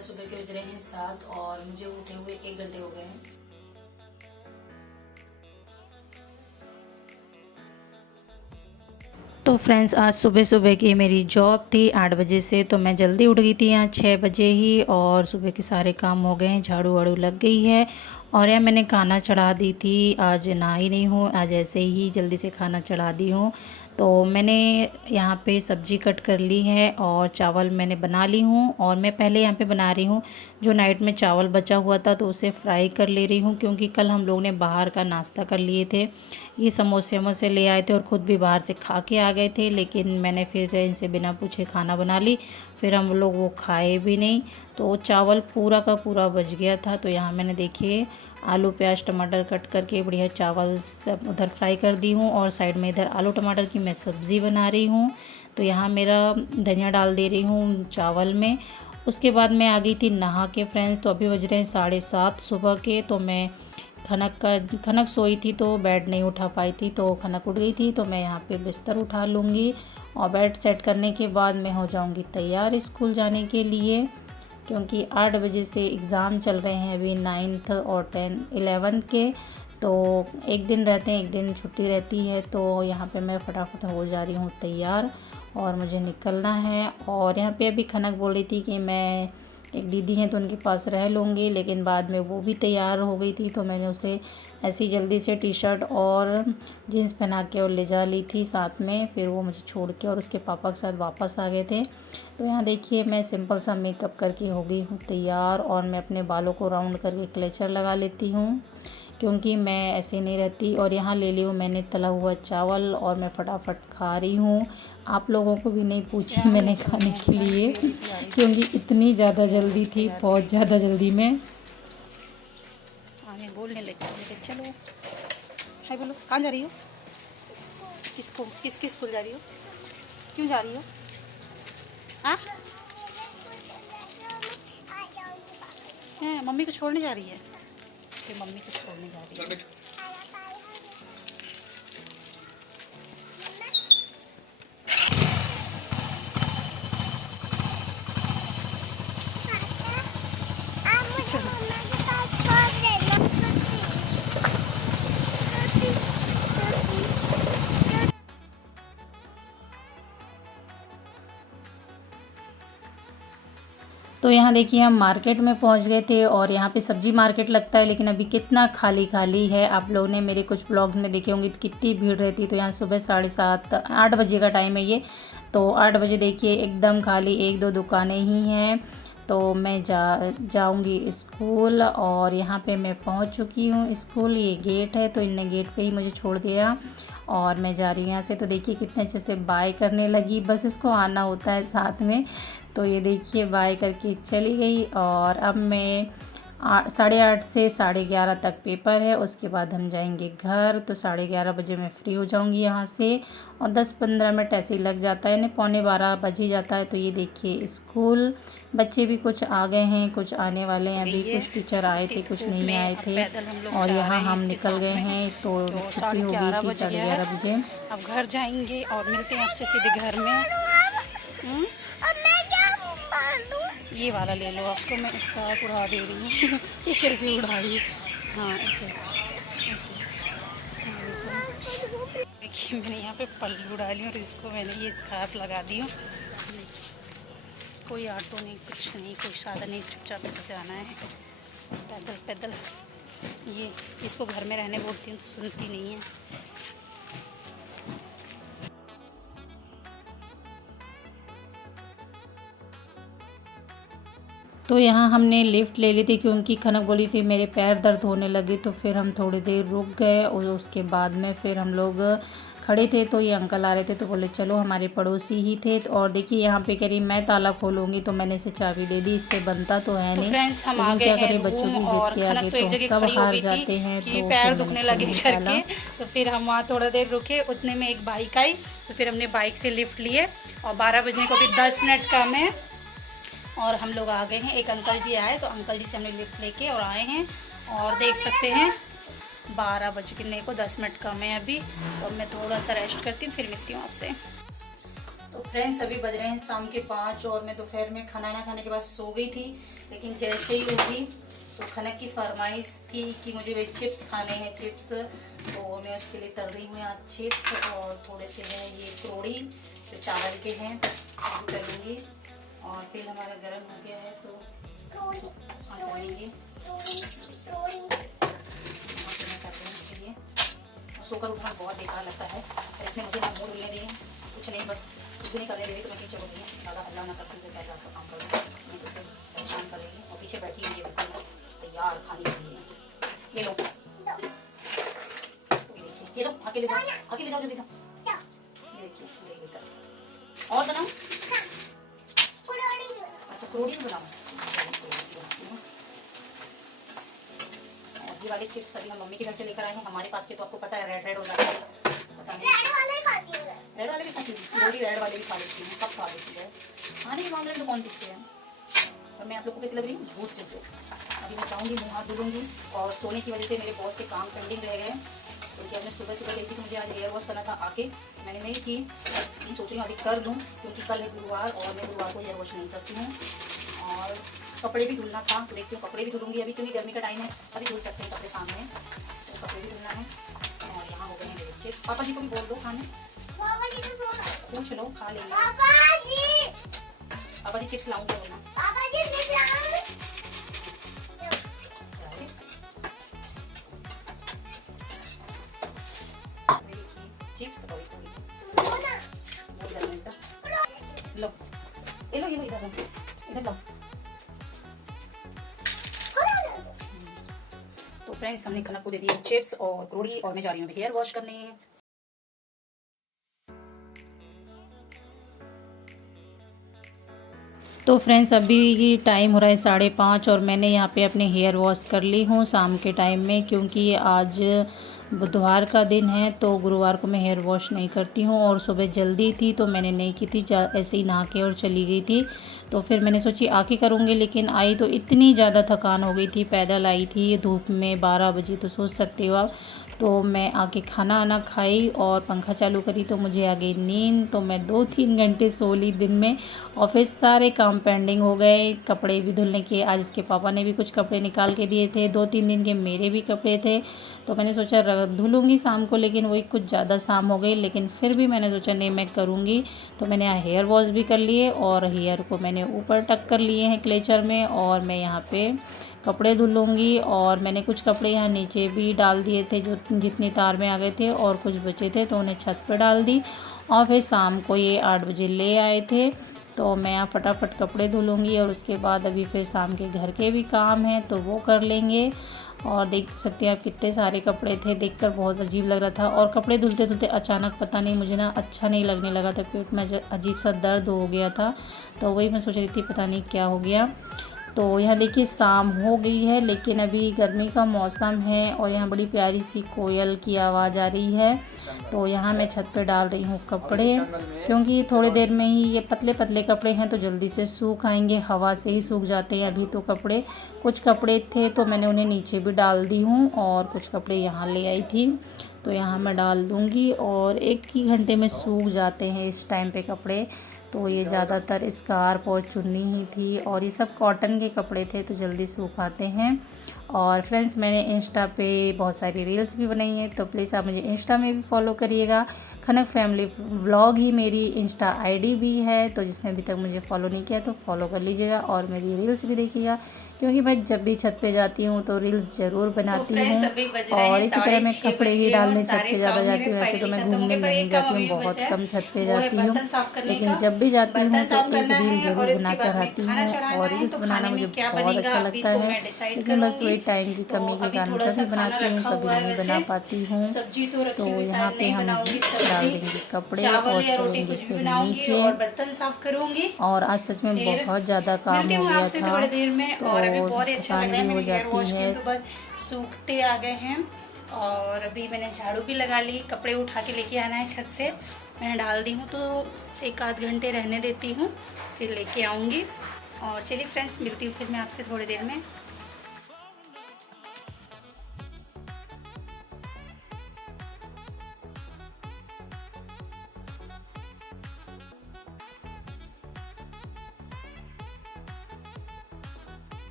सुबह के बज रहे हैं 7 और मुझे उठे हुए 1 घंटे हो गए हैं। तो फ्रेंड्स, आज सुबह सुबह की मेरी जॉब थी 8 बजे से, तो मैं जल्दी उठ गई थी यहाँ 6 बजे ही। और सुबह के सारे काम हो गए हैं, झाड़ू वाड़ू लग गई है। और यहाँ मैंने खाना चढ़ा दी थी। आज नहाई नहीं हूँ, आज ऐसे ही जल्दी से खाना चढ़ा दी हूँ। तो मैंने यहाँ पे सब्ज़ी कट कर ली है और चावल मैंने बना ली हूँ। और मैं पहले यहाँ पे बना रही हूँ, जो नाइट में चावल बचा हुआ था तो उसे फ्राई कर ले रही हूँ, क्योंकि कल हम लोग ने बाहर का नाश्ता कर लिए थे। ये समोसे वमोसे ले आए थे और ख़ुद भी बाहर से खा के आ गए थे, लेकिन मैंने फिर इनसे बिना पूछे खाना बना ली। फिर हम लोग वो खाए भी नहीं, तो चावल पूरा का पूरा बच गया था। तो यहाँ मैंने देखिए आलू प्याज टमाटर कट करके बढ़िया चावल सब उधर फ्राई कर दी हूँ, और साइड में इधर आलू टमाटर की मैं सब्ज़ी बना रही हूँ। तो यहाँ मेरा धनिया डाल दे रही हूँ चावल में। उसके बाद मैं आ गई थी नहा के फ्रेंड्स। तो अभी बज रहे हैं 7:30 सुबह के। तो मैं खनक सोई थी तो बेड नहीं उठा पाई थी, तो खनक उठ गई थी। तो मैं यहाँ पे बिस्तर उठा लूँगी और बेड सेट करने के बाद मैं हो जाऊँगी तैयार स्कूल जाने के लिए, क्योंकि 8 बजे से एग्ज़ाम चल रहे हैं अभी 9th और 11th के। तो एक दिन रहते हैं, एक दिन छुट्टी रहती है। तो यहाँ पे मैं फटाफट हो जा रही हूँ तैयार और मुझे निकलना है। और यहाँ पे अभी खनक बोल रही थी कि मैं एक दीदी हैं तो उनके पास रह लूँगी, लेकिन बाद में वो भी तैयार हो गई थी। तो मैंने उसे ऐसी जल्दी से टी शर्ट और जीन्स पहना के और ले जा ली थी साथ में। फिर वो मुझे छोड़ के और उसके पापा के साथ वापस आ गए थे। तो यहाँ देखिए मैं सिंपल सा मेकअप करके हो गई हूँ तैयार। और मैं अपने बालों को राउंड करके क्लेचर लगा लेती हूँ, क्योंकि मैं ऐसे नहीं रहती। और यहाँ ले ली हूँ मैंने तला हुआ चावल और मैं फटाफट खा रही हूँ। आप लोगों को भी नहीं पूछी मैंने खाने के लिए, क्योंकि इतनी ज़्यादा जल्दी थी, बहुत ज़्यादा जल्दी में। आने बोलने लगी, चलो हाय बोलो। कहाँ जा रही हो? किसको किसकी स्कूल जा रही हो? क्यों जा रही हो? हाँ, मम्मी को छोड़ने जा रही है। फिर मम्मी को छोड़ने जा रही है। तो यहाँ देखिए हम मार्केट में पहुँच गए थे, और यहाँ पे सब्जी मार्केट लगता है, लेकिन अभी कितना खाली खाली है। आप लोगों ने मेरे कुछ ब्लॉग्स में देखे होंगे तो कितनी भीड़ रहती। तो यहाँ सुबह 7:30 8 बजे का टाइम है ये। तो 8 बजे देखिए एकदम खाली, 1-2 दुकानें ही हैं। तो मैं जाऊँगी स्कूल, और यहाँ पे मैं पहुँच चुकी हूँ स्कूल। ये गेट है, तो इनने गेट पे ही मुझे छोड़ दिया और मैं जा रही हूँ यहाँ से। तो देखिए कितने अच्छे से बाय करने लगी, बस इसको आना होता है साथ में। तो ये देखिए बाय करके चली गई। और अब मैं 8:30 से 11:30 तक पेपर है, उसके बाद हम जाएंगे घर। तो 11:30 बजे मैं फ्री हो जाऊंगी यहाँ से, और 10-15 मिनट ऐसे ही लग जाता है, यानी 11:15 बज ही जाता है। तो ये देखिए स्कूल बच्चे भी कुछ आ गए हैं, कुछ आने वाले हैं। अभी कुछ टीचर आए थे, कुछ नहीं आए थे। और यहाँ हम निकल गए हैं, तो छुट्टी हो गई थी 11:30 बजे। अब घर जाएंगे और मिलते हैं आपसे सीधे घर में। ये वाला ले लो, आपको मैं स्कार्फ उड़ा दे रही हूँ। ये कैसे उड़ा रही है? हाँ ऐसे ऐसे। देखिए मैंने यहाँ पे पल्लू डाली और इसको मैंने ये स्कार्फ लगा दी हूँ। कोई ऑटो नहीं, कुछ नहीं, कोई साधन नहीं, चुपचाप घर जाना है पैदल पैदल। ये इसको घर में रहने बोलती हूँ तो सुनती नहीं है। तो यहाँ हमने लिफ्ट ले ली थी, क्योंकि खनक बोली थी मेरे पैर दर्द होने लगे। तो फिर हम थोड़ी देर रुक गए, और उसके बाद में फिर हम लोग खड़े थे। तो ये अंकल आ रहे थे, तो बोले चलो, हमारे पड़ोसी ही थे। तो और देखिए यहाँ पे कह रही मैं ताला खोलूँगी, तो मैंने इसे चाबी दे दी। इससे बनता तो है नहीं, फ्रेंड्स हम आ लेकिन गए क्या हैं करें, बच्चों की और जिद के आगे खनक तो एक तो जगह सब खड़ी हो हार गई जाते थी हैं। कि तो पैर फिर दुखने मैंने लगे नहीं करके। निकाला। तो फिर हम वहाँ थोड़ा देर रुके, उतने में एक बाइक आई, तो फिर हमने बाइक से लिफ्ट लिए। और 12 बजने को भी 10 मिनट कम है और हम लोग आ गए हैं। एक अंकल जी आए, तो अंकल जी से हमने लिफ्ट लेके और आए हैं। और देख सकते हैं 12 बजने को 10 मिनट कम है अभी। तो मैं थोड़ा सा रेस्ट करती हूँ, फिर मिलती हूँ आपसे। तो फ्रेंड्स अभी बज रहे हैं शाम के 5, और मैं दोपहर में खाना ना खाने के बाद सो गई थी। लेकिन जैसे ही उठी तो खनक की फरमाइश थी कि मुझे वे चिप्स खाने हैं, चिप्स। तो मैं उसके लिए तल रही हूँ आज चिप्स, और थोड़े से हैं ये करोड़ी जो चावल के हैं वो भी तलूँगी। और तेल हमारा गर्म हो गया है तो तलेंगे। सोकर उठना बहुत बेकार लगता है, इसमें मुझे ना मुँह धुलने दिए कुछ नहीं, बस कुछ भी नहीं करने दे रही। तो मैं नीचे बोल रही हूँ ज़्यादा हल्ला ना करती हूँ, क्या आपका काम कर रही हूँ मैं, तो परेशान कर रही हूँ। और पीछे बैठी हुई है तैयार खाने के लिए। ये लो, ये लो, आके ले जाओ जल्दी। ये देखिए, ये बेटा और बनाऊँ? अच्छा, करोड़ी भी बनाऊँ। ये वाले चिप्स अभी हम मम्मी की घर से लेकर आए हैं। हमारे पास के तो आपको पता है रेड रेड हो जाता है, पता नहीं। रेड वाले भी खाती हूँ, रोटी रेड वाले भी खा लेती हूँ, सब खा लेती है। खाने के मामले में कौन पीछे है। और मैं आप लोग को कैसे लग रही हूँ, झूठ से। अभी मैं जाऊँगी, मुँह हाथ धुलूँगी। और सोने की वजह से मेरे बहुत से काम पेंडिंग रह गए, क्योंकि अब मैं सुबह सुबह गई थी तो मुझे आज हेयर वॉश करना था। आके मैंने नहीं की, सोच रही हूँ अभी कर लूँ, क्योंकि कल है गुरुवार और मैं गुरुवार को हेयर वॉश नहीं करती हूँ। और कपड़े भी धुलना था, तो देखती हूँ कपड़े भी धुलूँगी अभी, क्योंकि गर्मी का टाइम है, अभी धुल सकते हैं कपड़े सामने, तो कपड़े भी धुलना है। और यहाँ हो गए हैं मेरे चिप्स। पापा जी को भी बोल दो खाने, पूछ लो खा लेंगे। पापा जी चिप्स लाऊंगा बोलना। चिप्स और लो, ये लो, इधर लो, इधर लो। तो फ्रेंड्स, हमने खनक को दे दिए चिप्स और करोड़ी, और मैं जा रही हूँ हेयर वॉश करने। तो फ्रेंड्स अभी टाइम हो रहा है 5:30 और मैंने यहाँ पे अपने हेयर वॉश कर ली हूँ शाम के टाइम में, क्योंकि आज बुधवार का दिन है तो गुरुवार को मैं हेयर वॉश नहीं करती हूँ। और सुबह जल्दी थी तो मैंने नहीं की थी, ऐसे ही नहा के और चली गई थी। तो फिर मैंने सोची आके करूँगी, लेकिन आई तो इतनी ज़्यादा थकान हो गई थी, पैदल आई थी धूप में 12 बजे, तो सोच सकते हो आप। तो मैं आके खाना आना खाई और पंखा चालू करी तो मुझे आ गई नींद। तो मैं 2-3 घंटे सो ली दिन में, और फिर सारे काम पेंडिंग हो गए। कपड़े भी धुलने के, आज इसके पापा ने भी कुछ कपड़े निकाल के दिए थे, 2-3 दिन के मेरे भी कपड़े थे। तो मैंने सोचा धुलूँगी शाम को, लेकिन वही कुछ ज़्यादा शाम हो गई। लेकिन फिर भी मैंने सोचा नहीं, मैं करूँगी। तो मैंने यहाँ हेयर वॉश भी कर लिए, और हेयर को मैंने ऊपर टक कर लिए हैं क्लेचर में, और मैं यहाँ पे कपड़े धुलूँगी। और मैंने कुछ कपड़े यहाँ नीचे भी डाल दिए थे, जो जितनी तार में आ गए थे, और कुछ बचे थे तो उन्हें छत पर डाल दी। और फिर शाम को ये 8 बजे ले आए थे, तो मैं यहाँ फटाफट कपड़े धुलूँगी। और उसके बाद अभी फिर शाम के घर के भी काम हैं तो वो कर लेंगे। और देख सकते हैं आप कितने सारे कपड़े थे, देखकर बहुत अजीब लग रहा था। और कपड़े धुलते धुलते अचानक पता नहीं मुझे ना अच्छा नहीं लगने लगा था, पेट में अजीब सा दर्द हो गया था। तो वही मैं सोच रही थी पता नहीं क्या हो गया। तो यहाँ देखिए शाम हो गई है, लेकिन अभी गर्मी का मौसम है, और यहाँ बड़ी प्यारी सी कोयल की आवाज़ आ रही है। तो यहाँ मैं छत पे डाल रही हूँ कपड़े, क्योंकि थोड़ी देर में ही ये पतले पतले कपड़े हैं तो जल्दी से सूख आएंगे, हवा से ही सूख जाते हैं। अभी तो कपड़े, कुछ कपड़े थे तो मैंने उन्हें नीचे भी डाल दी हूँ, और कुछ कपड़े यहाँ ले आई थी तो यहाँ मैं डाल दूँगी। और 1 ही घंटे में सूख जाते हैं इस टाइम पे कपड़े। तो ये ज़्यादातर स्कार्फ और चुन्नी ही थी, और ये सब कॉटन के कपड़े थे तो जल्दी सूख आते हैं। और फ्रेंड्स, मैंने इंस्टा पे बहुत सारी रील्स भी बनाई हैं, तो प्लीज़ आप मुझे इंस्टा में भी फॉलो करिएगा। खनक फैमिली व्लॉग ही मेरी इंस्टा आईडी भी है, तो जिसने अभी तक मुझे फॉलो नहीं किया तो फॉलो कर लीजिएगा, और मेरी रील्स भी देखिएगा, क्योंकि मैं जब भी छत पे जाती हूँ तो रील्स ज़रूर बनाती हूँ। और इसी तरह मैं कपड़े ही डालने छत पे ज़्यादा जाती हूँ। वैसे तो मैं घूमने नहीं जाती हूँ, बहुत कम छत पे जाती हूँ, लेकिन जब भी जाती हूँ तो एक रील ज़रूर बना कर आती हूँ। और रील्स बनाना मुझे बहुत अच्छा लगता है, लेकिन बस वही टाइम की कमी के कारण कभी बनाती हूँ कभी नहीं बना पाती हूँ। तो यहाँ पे हम डाल देंगे कपड़े और चलेंगे फिर नीचे। बर्तन साफ करूंगी, और आज सच में बहुत ज़्यादा काम मिलती हो हूँ गया आपसे था, थोड़ी देर में। तो और अभी बहुत ही अच्छा लग थकान रहा है, भी हो मैंने हेयर जाती वॉश किया है। तो बस सूखते आ गए हैं। और अभी मैंने झाड़ू भी लगा ली, कपड़े उठा के लेके आना है छत से, मैंने डाल दी हूँ, तो 1-आध घंटे रहने देती हूँ, फिर लेके आऊँगी। और चलिए फ्रेंड्स, मिलती हूँ फिर मैं आपसे थोड़ी देर में।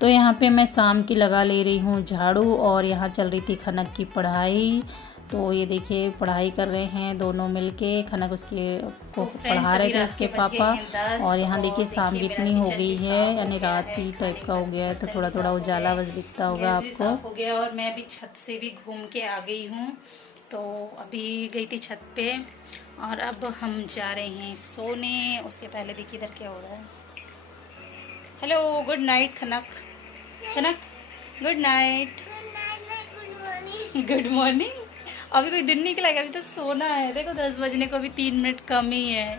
तो यहाँ पे मैं शाम की लगा ले रही हूँ झाड़ू और यहाँ चल रही थी खनक की पढ़ाई। तो ये देखिए पढ़ाई कर रहे हैं दोनों मिलके, खनक उसके को तो फ्रेंड्स पढ़ा रहे अभी थे रात उसके के बज गए पापा। हैं 10 और यहाँ देखिए और शाम देखिए कितनी मेरा हो किचन गई भी है, साफ हो यानी गया रात है, ही टाइप का और हो गया है, तो बर्तन थोड़ा भी थोड़ा साफ हो उजाला गए, बस दिखता होगा गैस भी आपको। साफ हो गया और मैं अभी छत से भी घूम के आ गई हूँ। तो अभी गई थी छत पे और अब हम जा रहे हैं सोने। उसके पहले देखिए इधर क्या हो रहा है। हेलो, गुड नाइट खनक। खनक, गुड नाइट। Good morning. अभी कोई दिन निकला है, अभी तो सोना है। देखो 10 बजने को अभी 3 मिनट कम ही है।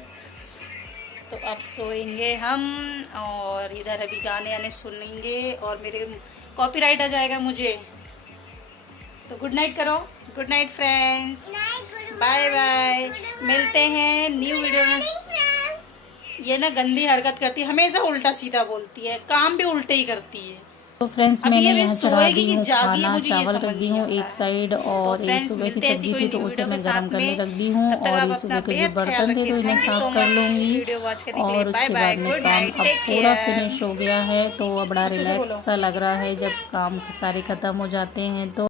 तो अब सोएंगे हम और इधर अभी गाने आने सुनेंगे और मेरे कॉपीराइट आ जाएगा मुझे। तो गुड नाइट करो। Good night friends, bye bye. मिलते हैं न्यू वीडियो में। ये ना गंदी हरकत करती है, हमेशा उल्टा सीधा बोलती है, काम भी उल्टे ही करती है। तो फ्रेंड्स अभी मैंने ये यहाँ चढ़ा सोएगी दी कि हूँ जागी है, खाना, मुझे ये चावल समझ रख दी नहीं हूँ आता एक है। साइड, तो और ये फ्रेंड्स सुबह की मिलते हैं ऐसी सब्जी कोई थी तो न्यू उसे वीडियो के मैं गरम साथ करने में। रख दी हूँ। तब तक और आप ये अपना सुबह के जो बेहद ख्याल बर्तन थे रखिए। तो इन्हें थैंक यू सो साफ़ कर मच लूँगी। वीडियो वॉच करने के लिए। और बाय उसके बाय, बाद में गुड काम नाइट, अब टेक पूरा केयर। फिनिश हो गया है, तो अब बड़ा अच्छे से रिलैक्स बोलो। सा लग रहा है जब काम सारे ख़त्म हो जाते हैं तो।